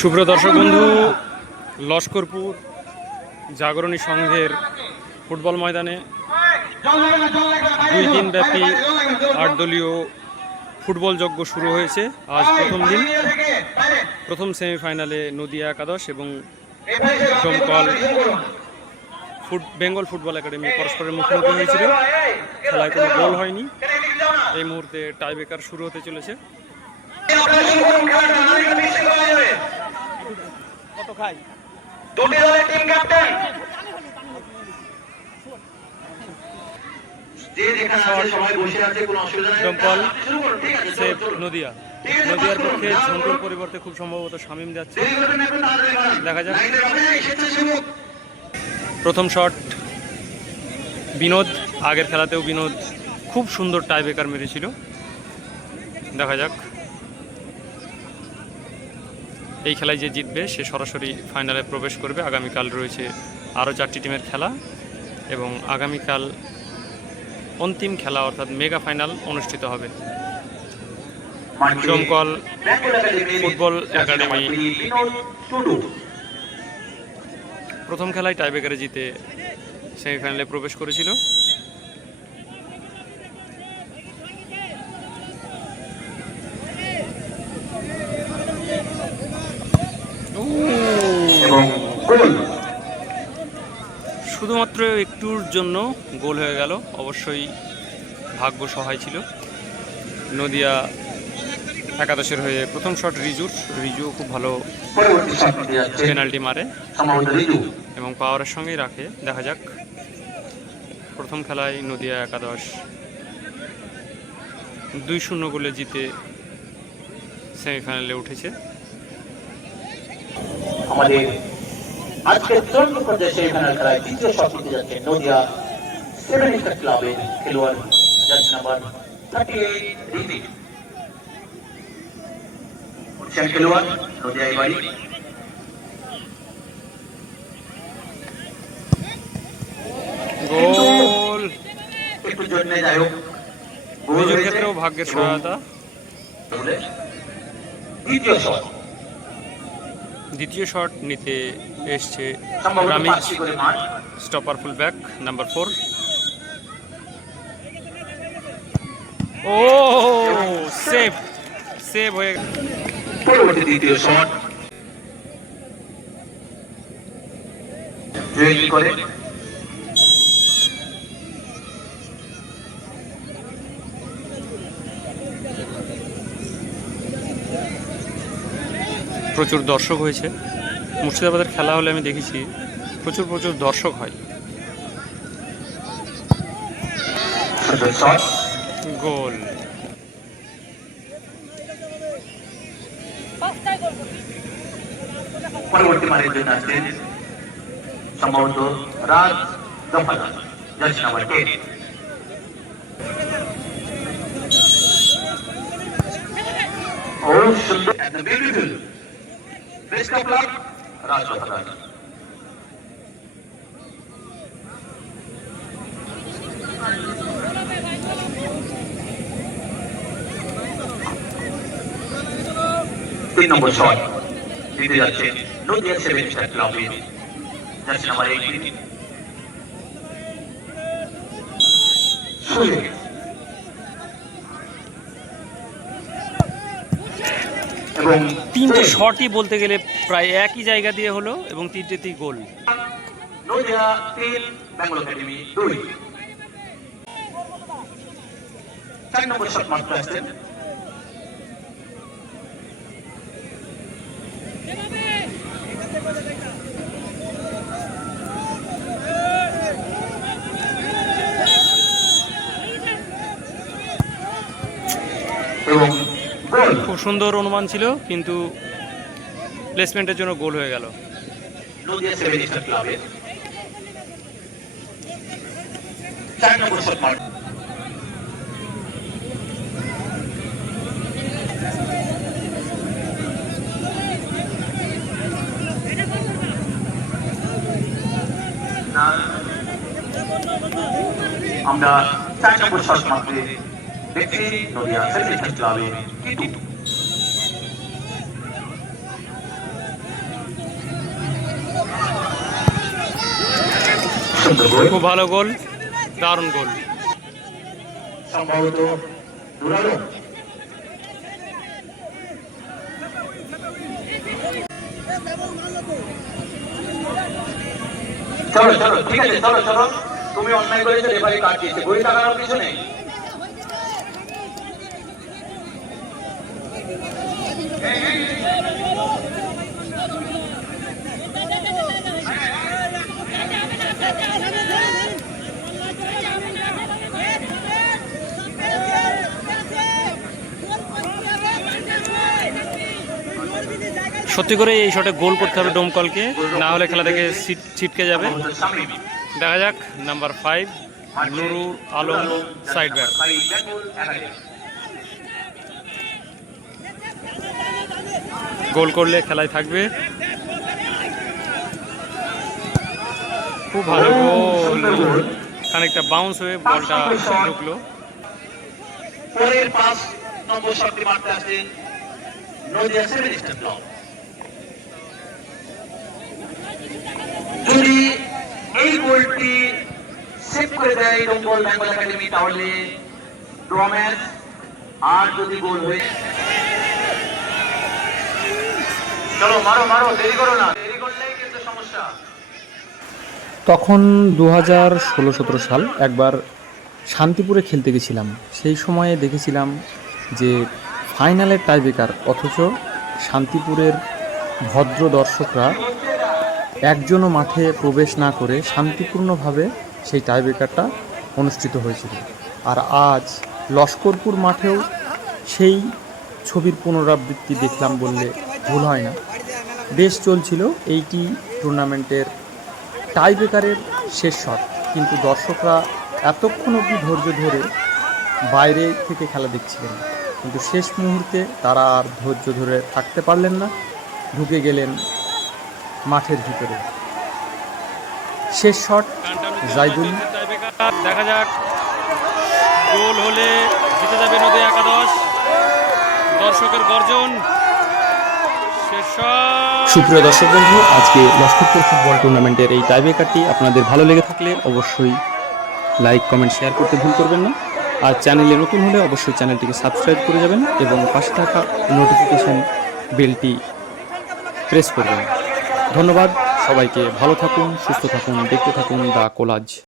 সুপ্রিয় দর্শক বন্ধু, লস্করপুর জাগরণী সংঘের ফুটবল ময়দানে দুই দিন ব্যাপী আট দলীয় ফুটবল যজ্ঞ শুরু হয়েছে। আজ প্রথম দিন, প্রথম সেমিফাইনালে নদিয়া একাদশ এবং দমকল ফুট বেঙ্গল ফুটবল একাডেমি পরস্পরের মুখোমুখি হয়েছিল। খেলায় কোনো গোল হয়নি। এই মুহূর্তে টাইব্রেকার শুরু হতে চলেছে। দুটি দলের টিম ক্যাপ্টেন যে যেখানে আছে সবাই বসে আছে কোনো অসুবিধা নেই। দমকল আপনি শুরু করুন ঠিক আছে সেফ চলুন, চলুন। নদিয়া। নদিয়ার পক্ষে ঝন্টুর পরিবর্তে খুব সম্ভবত শামিম যাচ্ছে। দেখা যাক। প্রথম শট বিনোদ। আগের খেলাতেও বিনোদ খুব সুন্দর টাইব্রেকার মেরেছিল। দেখা যাক। এই খেলায় যে জিতবে, সে সরাসরি ফাইনালে প্রবেশ করবে। আগামীকাল রয়েছে আরও চারটি টিমের খেলা এবং আগামীকাল অন্তিম খেলা, অর্থাৎ মেগা ফাইনাল অনুষ্ঠিত হবে। মাঠে দমকল ফুটবল একাডেমি। প্রথম খেলায় টাইব্রেকারে জিতে সেমিফাইনালে প্রবেশ করেছিল এবং গোল। শুধুমাত্র একটুর জন্য গোল হয়ে গেল। অবশ্যই ভাগ্য সহায় ছিল। নদিয়া একাদশের হয়ে প্রথম শট রিজুর। রিজু খুব ভালো পেনাল্টি মারে এবং পাওয়ারের সঙ্গেই রাখে। দেখা যাক। প্রথম খেলায় নদিয়া একাদশ দুই শূন্য গোলে জিতে সেমিফাইনালে উঠেছে। আমাদের আজকের চূড়ান্ত পর্যায়ে সেমিফাইনাল খেলায় তৃতীয় শট নিতে যাচ্ছে নদিয়া সেভেন স্টার ক্লাবের খেলোয়াড় jersey number thirty eight Ridik হচ্ছেন খেলোয়াড় নদিয়া এই বাড়ি গোল একটু জন্য যাই হোক গোল রিজুর হয়েছে ক্ষেত্রেও ভাগ্যের এবং সহায়তা বলে দ্বিতীয় শট দ্বিতীয় শট নিতে এসছে Ramiz stopper full back number four. ও সেভ সেভ হয়ে গেল। পরবর্তী দ্বিতীয় শট। করে। প্রচুর দর্শক হয়েছে। মুর্শিদাবাদের খেলা হলে আমি দেখেছি, প্রচুর প্রচুর দর্শক হয়। গোল। পরবর্তী আসছেন সম্ভবত রাজ একদম beautiful best of luck Raj Dafadar তিন নম্বর শট দিতে যাচ্ছে নদিয়া সেভেন স্টার ক্লাবের জার্সি নাম্বার এইটিন এবং তিনটে। শটই বলতে গেলে প্রায় একই জায়গা দিয়ে হলো এবং তিনটেতেই গোল। তিন বেঙ্গল একাডেমি দুই। চার নম্বর শট মাত্র আসছেন। এবং খুব সুন্দর অনুমান ছিল কিন্তু প্লেসমেন্টের জন্য গোল হয়ে গেল। আমরা চার নম্বর শট মারতে ব্যক্তি নদিয়া সেলফি ক্লাবে খুব ভালো গোল, দারুণ গোল। সম্ভবত চলো চলো, ঠিক আছে, চলো চলো। তুমি অন্যায় করেছ এবারে কাটিয়েছে বই টাকার পিছনে? সত্যি করে এই শটে গোল করতে হবে ডোমকলকে না হলে খেলা থেকে ছিট- ছিটকে যাবে। দেখা যাক number five Nuru Alam side back goal করলে খেলায় থাকবে। খুব ভালো গোল। খানিকটা বাউন্স হয়ে বলটা ঢুকলো। পরের পাঁচ নম্বর শটটি মারতে আসছে নদিয়া সেভেন যদি এই গোলটি সেভ করে দেয় ডোম্বল বেঙ্গল একাডেমি তাহলে আর যদি গোল হয়ে চলো, মারো মারো, দেরি করো না। দেরি কিন্তু সমস্যা। তখন দু হাজার ষোলো সতেরো সাল একবার শান্তিপুরে খেলতে গেছিলাম। সেই সময়ে দেখেছিলাম যে ফাইনালের টাইব্রেকার অথচ শান্তিপুরের ভদ্র দর্শকরা একজনও মাঠে প্রবেশ না করে শান্তিপূর্ণভাবে সেই টাইব্রেকারটা অনুষ্ঠিত হয়েছিল। আর আজ লস্করপুর মাঠেও সেই ছবির পুনরাবৃত্তি দেখলাম বললে ভুল হয় না। বেশ চলছিল এইটি টুর্নামেন্টের টাইব্রেকারের শেষ শট। কিন্তু দর্শকরা এতক্ষণ অবধি ধৈর্য ধরে বাইরে থেকে খেলা দেখছিলেন। কিন্তু শেষ মুহূর্তে তারা আর ধৈর্য ধরে থাকতে পারলেন না। ঢুকে গেলেন মাঠের ভিতরে। শেষ শট জাইদুল। দেখা যাক। গোল হলে জিতে যাবে নদী একাদশ। দর্শকের গর্জন। সুপ্রিয় দর্শক বন্ধু আজকে লস্করপুর ফুটবল টুর্নামেন্টের এই টাইব্রেকারটি আপনাদের ভালো লেগে থাকলে অবশ্যই লাইক কমেন্ট শেয়ার করতে ভুল করবেন না। আর চ্যানেলে নতুন হলে অবশ্যই চ্যানেলটিকে সাবস্ক্রাইব করে যাবেন এবং পাশে থাকা নোটিফিকেশন বেলটি প্রেস করবেন। ধন্যবাদ। সবাইকে ভালো থাকুন সুস্থ থাকুন দেখতে থাকুন দ্য কোলাজ।